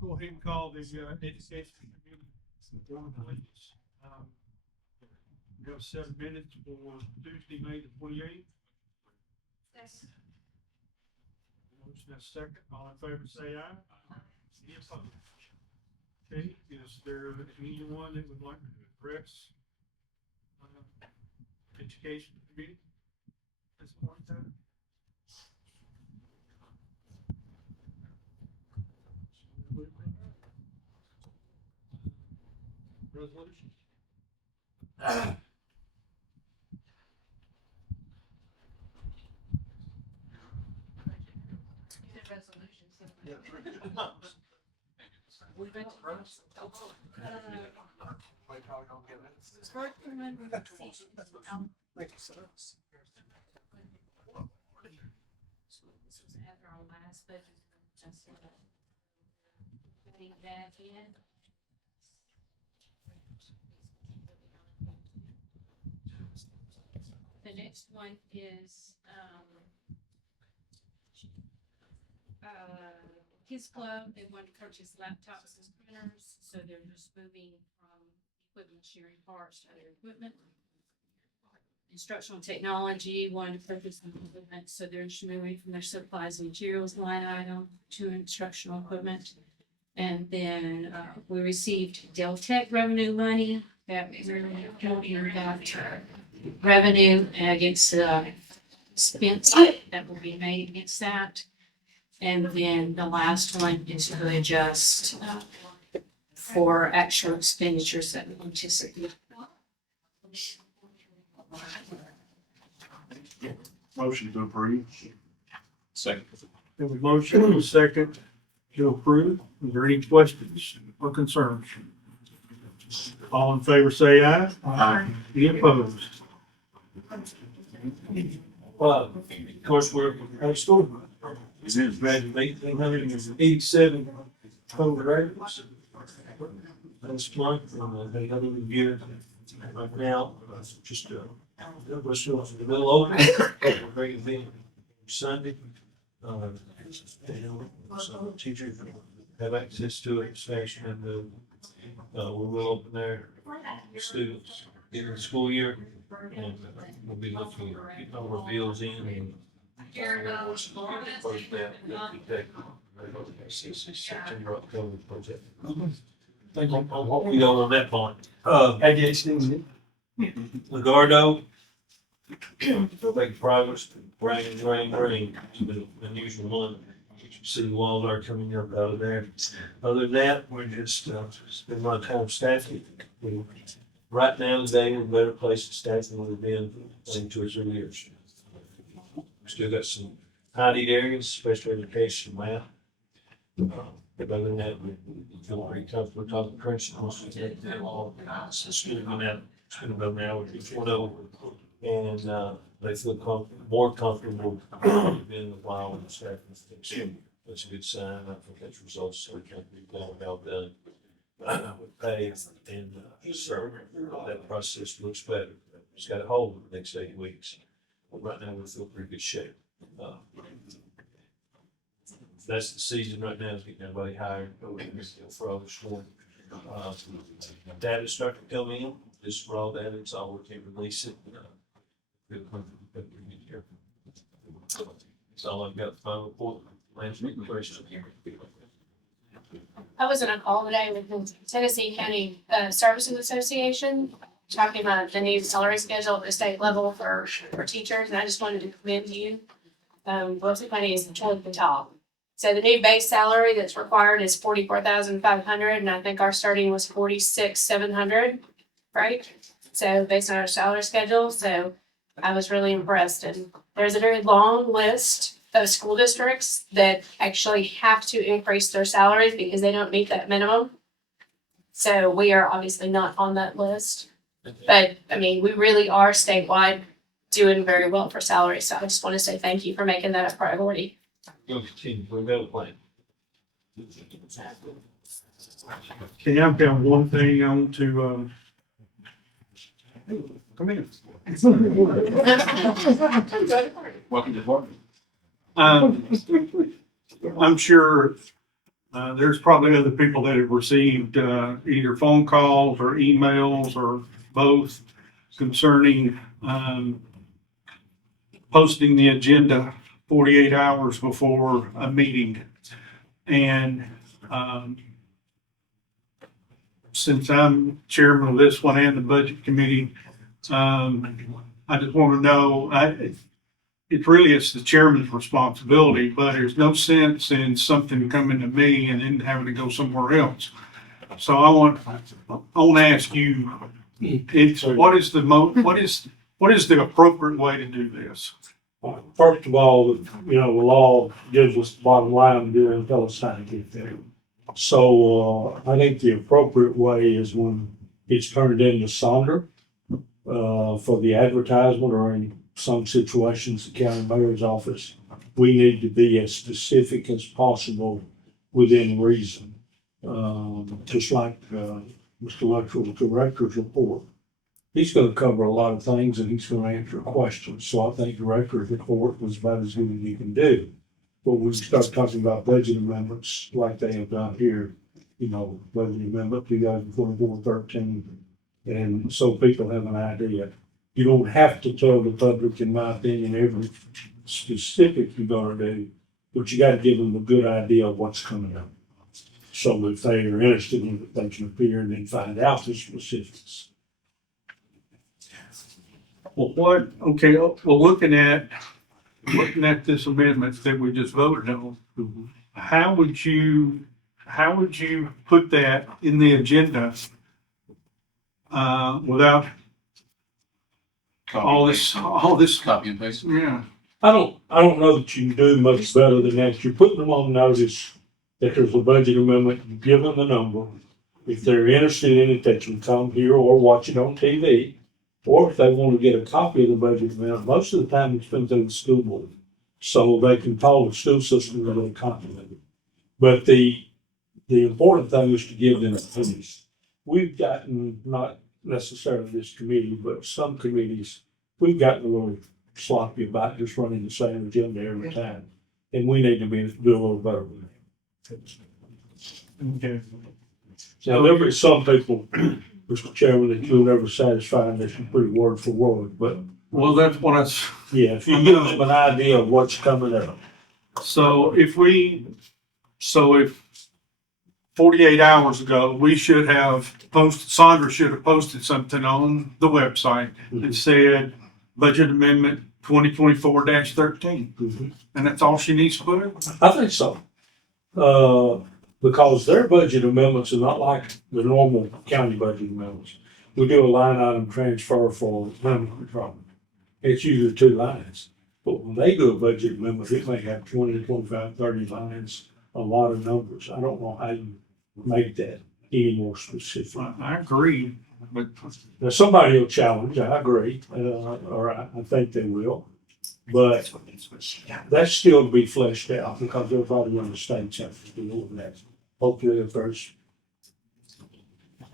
Go ahead and call the education committee. Please. We have 7 minutes for Tuesday, May the 28th. Motion is second. All in favor, say aye. Any opposed? Okay, is there anyone that would like to address education committee at this point in time? Resolution? Thank you, sir. This was after our last budget, just sort of putting that in. The next one is, Kids Club, they want to purchase laptops and printers, so they're just moving from equipment sharing parts to other equipment. Instructional technology, wanted to purchase some equipment, so they're just moving from their supplies and materials line item to instructional equipment. And then, we received Dell Tech revenue money that we're reporting about revenue against, expense that will be made against that. And then the last one is to adjust for actual expenditures that we anticipate. Motion to approve. Second. Have a motion and a second to approve. Is there any questions or concerns? All in favor, say aye. Aye. Any opposed? Of course, we're at school. Graduate 187 total graduates. Last month, and they had a review right now, just, we're still a little over. Great event Sunday. Some teachers have access to it, station, and, we will open their students in the school year. And we'll be looking at getting all our bills in and. First day, September, October project. Thank you. I'll be on that point. ADHD. Legardo. Big progress, rain, it's been an unusual month. See walls are coming up out of there. Other than that, we're just, spend my time staffing. Right now, today, we're in a better place to staff than we've been in 2 or 3 years. Still got some high need areas, special education, math. But other than that, we feel pretty comfortable talking principals. It's been about an hour before and they feel more comfortable than been in a while in the staffing thing. So that's a good sign. I think that's results so we can be well done with pay and so that process looks better. It's got a hold in the next 8 weeks. But right now, we feel pretty good shape. That's the season right now, is getting everybody hired for all the storm. Data's starting to come in, this is raw data, it's all we can release it. Feel comfortable with what we get here. That's all I've got, final report, Lance, any questions? I was on a call today with the Tennessee County Services Association, talking about the new salary schedule at the state level for teachers, and I just wanted to commend you. Wilson County is toward the top. So the new base salary that's required is 44,500, and I think our starting was 46,700, right? So based on our salary schedule, so I was really impressed, and there's a very long list of school districts that actually have to increase their salaries because they don't meet that minimum. So we are obviously not on that list. But I mean, we really are statewide doing very well for salaries. So I just want to say thank you for making that a priority. We'll continue, we've got a plan. Can I have one thing on to, come in. Welcome to the board. I'm sure, There's probably other people that have received, either phone calls or emails or both concerning, posting the agenda 48 hours before a meeting. And, since I'm chairman of this one and the budget committee, I just want to know, it's the chairman's responsibility, but there's no sense in something coming to me and then having to go somewhere else. So I want to ask you, what is the appropriate way to do this? First of all, the law gives us the bottom line to do and tell us how to get there. So, I think the appropriate way is when it's turned into Sonder, for the advertisement, or in some situations, the county mayor's office. We need to be as specific as possible within reason. Just like, Mr. Electoral Director's report. He's gonna cover a lot of things and he's gonna answer questions. So I think Director's report was about as good as you can do. But when we start talking about budget amendments like they have done here, budget amendment 2024-13, and so people have an idea. You don't have to tell the public, in my opinion, every specific you're gonna do, but you gotta give them a good idea of what's coming up. So if they are interested in it, they can appear and then find out the specifics. Well, looking at this amendment that we just voted on, how would you put that in the agenda, without all this, Copy and paste. yeah. I don't know that you can do much better than that. You're putting them on notice that there's a budget amendment, you give them the number. If they're interested in it, they can come here or watch it on TV. Or if they want to get a copy of the budget amendment, most of the time it's been through the school board. So they can call the school system and get a copy of it. But the important thing is to give them a finish. We've gotten, not necessarily this committee, but some committees, we've gotten a little sloppy about just running the same agenda every time. And we need to do a little better with that. Okay. Now, there'll be some people, Mr. Chairman, that you'll never satisfy unless you put it word for word, but Well, that's what yeah, if you give them an idea of what's coming up. so if 48 hours ago, we should have Sandra should have posted something on the website that said budget amendment 2024-13. And that's all she needs to put in? I think so. Because their budget amendments are not like the normal county budget amendments. We do a line item transfer for revenue control. It's usually 2 lines. But when they do a budget amendment, it may have 20, 25, 30 lines, a lot of numbers. I don't know how you make that any more specific. I agree, but Now, somebody will challenge, I agree, or I think they will. But that's still to be fleshed out because everybody in the states have to deal with that. Hopefully if there's,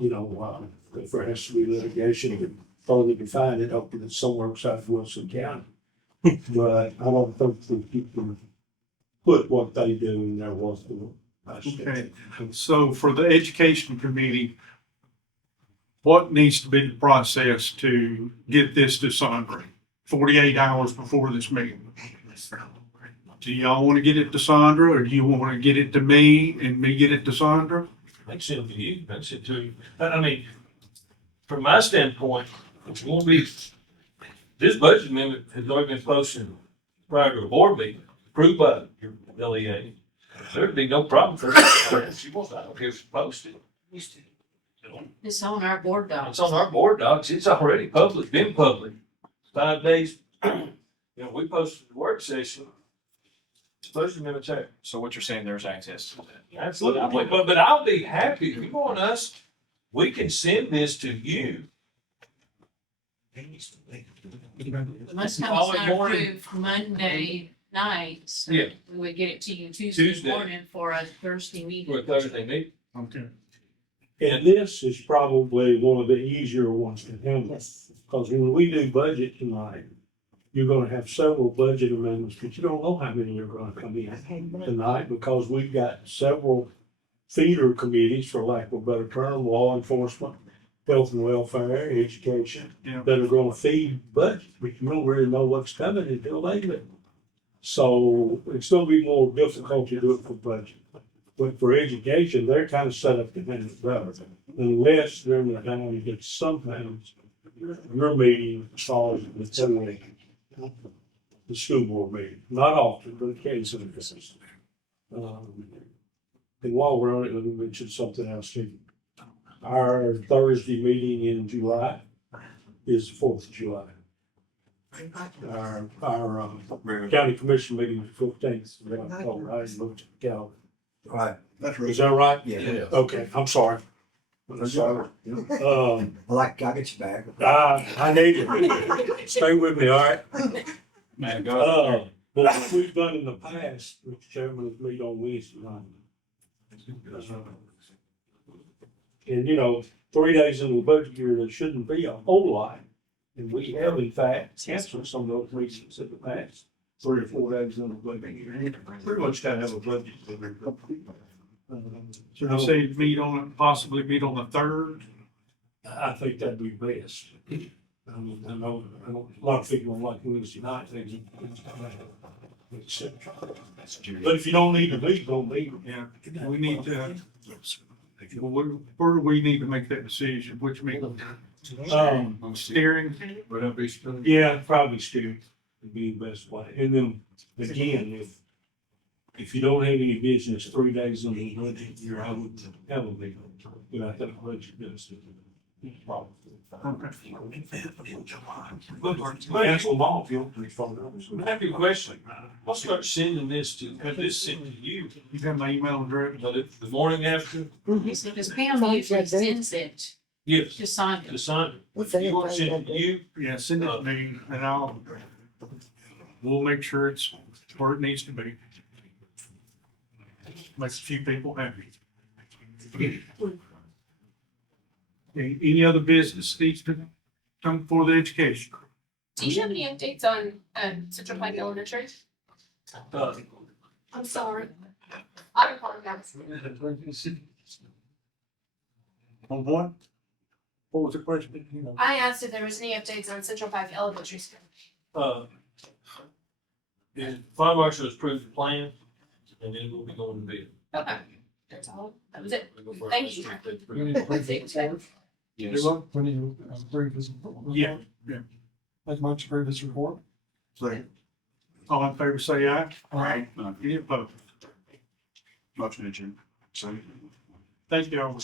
if there has to be litigation, further define it, hopefully it's somewhere outside Wilson County. But I don't think that you can put what they do in there was the. okay. So for the education committee, what needs to be the process to get this to Sandra 48 hours before this meeting? Do y'all want to get it to Sandra, or do you want to get it to me and me get it to Sandra? I send it to you, I send it to you. I mean, from my standpoint, it's gonna be, this budget amendment has already been posted prior to a board meeting, approved by your LEA. There'd be no problem for her. If she wants, I don't care if it's posted. It's on our board docs. It's on our board docs, it's already public, been public, 5 days. We posted the work session. Budget amendment's there. So what you're saying, there's access to that? Absolutely, but I'll be happy, if you want us, we can send this to you. Most times All it's not morning. approved Monday night, so Yeah. we would get it to you Tuesday Tuesday. morning for a Thursday meeting. For a Thursday meeting. Okay. And this is probably one of the easier ones to handle. Because when we do budget tonight, you're gonna have several budget amendments, but you don't know how many are gonna come in tonight because we've got several feeder committees, for lack of a better term, law enforcement, health and welfare, education, Yeah. that are gonna feed budget, but you don't really know what's coming until they do. So it's gonna be more difficult to do it for budget. But for education, they're kind of set up to handle it better, unless during the time that sometimes your meeting falls within the school board meeting, not often, but occasionally. And while we're on it, let me mention something else too. Our Thursday meeting in July is the 4th of July. Our county commission meeting is 15th of October. I didn't look at the calendar. Right, that's Is right. that right? Yeah. Okay, I'm sorry. I'm sorry. I like, I'll get you back. I need it. Stay with me, all right? Man, go. But what we've done in the past, Mr. Chairman, is meet on Wednesday night. And, you know, 3 days into the budget year, there shouldn't be a whole lot. And we have in fact canceled some of those meetings in the past, 3 or 4 days into the budget year. Pretty much gotta have a budget. So you say possibly meet on the third? I think that'd be best. I know, a lot of people don't like Wednesday night, but if you don't need to meet, don't meet. Yeah, we need to, where do we need to make that decision? Which meeting? Steering? Would that be? Yeah, probably still would be the best way. And then again, if you don't have any business 3 days in the budget year, I would have a meeting. But I think budget does. Probably. Cancel them all if you don't do phone. I have a question. I'll start sending this to, have this sent to you, You have my email address? but the morning after, Because Pam usually sends it yes, to Sandra. to sign. You want to send it to you? Yeah, send it to me and we'll make sure it's where it needs to be. Makes a few people happy. Any other business needs to come for the education? Do you have any updates on, Central Pike Elementary? Uh, I'm sorry. I apologize. On what? What was the question? I asked if there was any updates on Central Pike Elementary School. The fire marshal has approved the plan, and then we'll be going to bid. Okay, that's all. That was it. We'll go for Thank it. you. Yes. When you approve this report? Yeah, Make much approve this report? Second. all in favor say aye. Aye. Any opposed? Motion adjourned. Second. Thank you all.